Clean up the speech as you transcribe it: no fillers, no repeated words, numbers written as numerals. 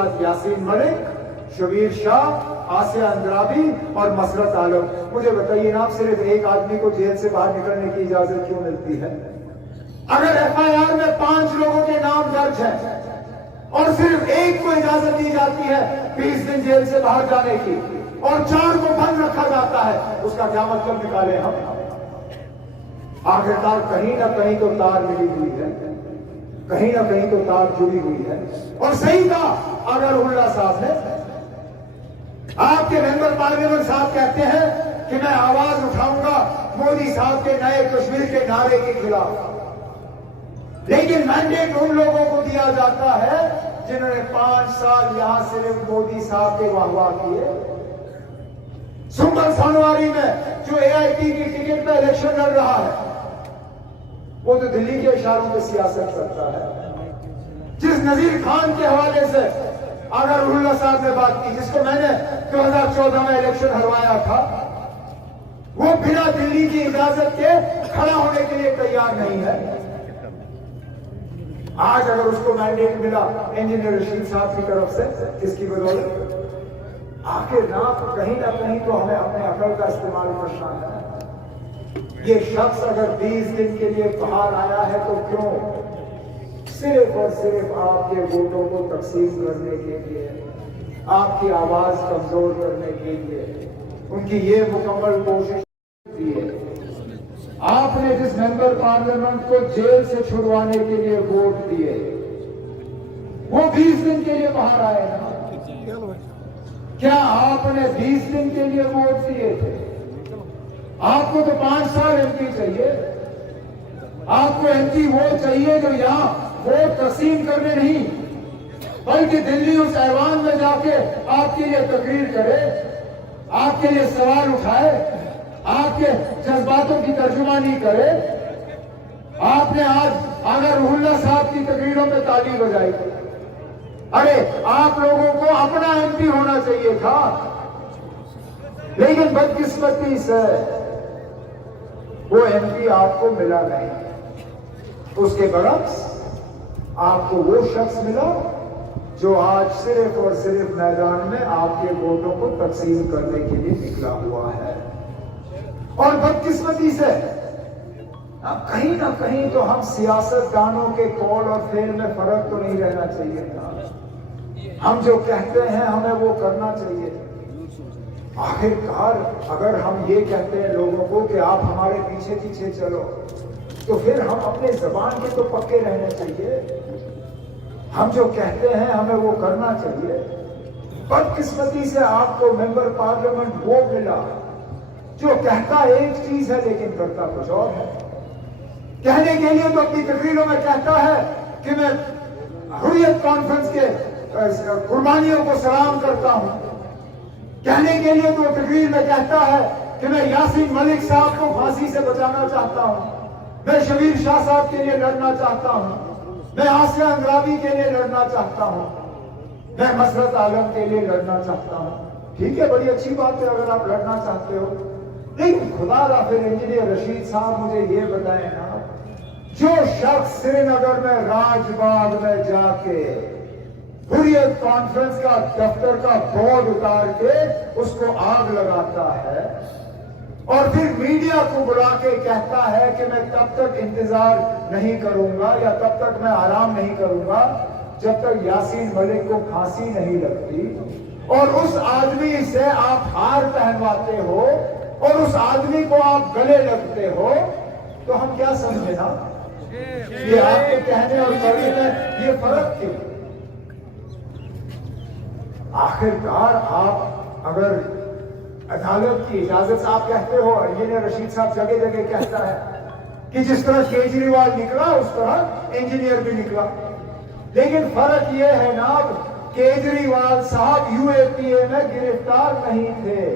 साथ यासीन मलिक, शबीर शाह, आसिया अंद्राबी और मसरत आलम। मुझे बताइए ना, सिर्फ एक आदमी को जेल से बाहर निकलने की इजाजत क्यों मिलती है? अगर FIR में 5 लोगों के नाम दर्ज है और सिर्फ एक को इजाजत दी जाती है 20 दिन जेल से बाहर जाने की और 4 को बंद रखा जाता है, उसका क्या मतलब निकाले हम? आखिरकार कहीं ना कहीं तो तार मिली हुई है, कहीं ना कहीं तो तार जुड़ी हुई है। और सही था अगर उल्ला साहब ने, आपके मेंबर पार्लियामेंट साहब कहते हैं कि मैं आवाज उठाऊंगा मोदी साहब के नए कश्मीर के नारे के खिलाफ, लेकिन मैंडेट उन लोगों को दिया जाता है जिन्होंने 5 साल यहां सिर्फ मोदी साहब के वाहवाह किए। सुंदर सोनवारी में जो AIP की टिकट पे इलेक्शन लड़ रहा है, वो तो दिल्ली के इशारों पे सियासत करता है। जिस नजीर खान के हवाले से अगर उल्ला साहब ने बात की, जिसको मैंने 2014 में इलेक्शन हरवाया था, वो बिना दिल्ली की इजाजत के खड़ा होने के लिए तैयार नहीं है। आज अगर उसको मैंडेट मिला इंजीनियर रशीद साहब की तरफ से, किसकी बदौलत? आखिर ना कहीं तो हमें अपने अकल का इस्तेमाल करना है। ये शख्स अगर 20 दिन के लिए बाहर आया है तो क्यों? सिर्फ और सिर्फ आपके वोटों को तकसीम करने के लिए, आपकी आवाज कमजोर करने के लिए उनकी ये मुकम्मल कोशिश की है। आपने जिस मेंबर पार्लियामेंट को जेल से छुड़वाने के लिए वोट दिए, वो 20 दिन के लिए बाहर आए ना? क्या आपने 20 दिन के लिए वोट दिए थे? आपको तो 5 साल MP चाहिए। आपको MP वो चाहिए जो यहां वोट तकसीम करने नहीं, बल्कि दिल्ली उस ऐवान में जाके आपके लिए तकरीर करे, आपके लिए सवाल उठाए, आपके जज्बातों की तर्जुमानी करे। आपने आज अगर रुहुल्ला साहब की तकरीरों में ताली बजाई, अरे आप लोगों को अपना MP होना चाहिए था, लेकिन बदकिस्मती से वो MP आपको मिला नहीं। उसके बरक्स आपको वो शख्स मिला जो आज सिर्फ और सिर्फ मैदान में आपके वोटों को तकसीम करने के लिए निकला हुआ है। और बदकिस्मती से अब कहीं ना कहीं तो हम सियासतदानों के कौल और फेल में फर्क तो नहीं रहना चाहिए था। हम जो कहते हैं हमें वो करना चाहिए। आखिरकार अगर हम ये कहते हैं लोगों को कि आप हमारे पीछे पीछे चलो, तो फिर हम अपने जबान के तो पक्के रहने चाहिए। हम जो कहते हैं हमें वो करना चाहिए। बदकिस्मती से आपको मेंबर पार्लियामेंट वो मिला जो कहता एक चीज है लेकिन करता कुछ और है। कहने के लिए तो अपनी तकरीरों में कहता है कि मैं हुर्रियत कॉन्फ्रेंस के कुर्बानियों को सलाम करता हूं। कहने के लिए तो तकरीर में कहता है कि मैं यासीन मलिक साहब को फांसी से बचाना चाहता हूं, मैं शबीर शाह साहब के लिए लड़ना चाहता हूं, मैं आसिया अंद्राबी के लिए लड़ना चाहता हूं, मैं मसरत आलम के लिए लड़ना चाहता हूं। ठीक है, बड़ी अच्छी बात है अगर आप लड़ना चाहते हो, लेकिन खुदा रा फिर इंजीनियर रशीद साहब मुझे ये बताएं ना, जो शख्स श्रीनगर में राजबाग में जाके हुर्रियत कॉन्फ्रेंस का दफ्तर का बोर्ड उतार के उसको आग लगाता है और फिर मीडिया को बुला के कहता है कि मैं तब तक इंतजार नहीं करूंगा या तब तक मैं आराम नहीं करूंगा जब तक यासीन मलिक को फांसी नहीं लगती, और उस आदमी से आप हार पहनवाते हो और उस आदमी को आप गले लगते हो, तो हम क्या समझे ना? ये आपके कहने और करने में ये फर्क क्यों? आखिरकार आप अगर अदालत की इजाजत से आप कहते हो, इंजीनियर रशीद साहब जगह जगह कहता है कि जिस तरह केजरीवाल निकला उस तरह इंजीनियर भी निकला, लेकिन फर्क यह है ना, केजरीवाल साहब UAPA में गिरफ्तार नहीं थे।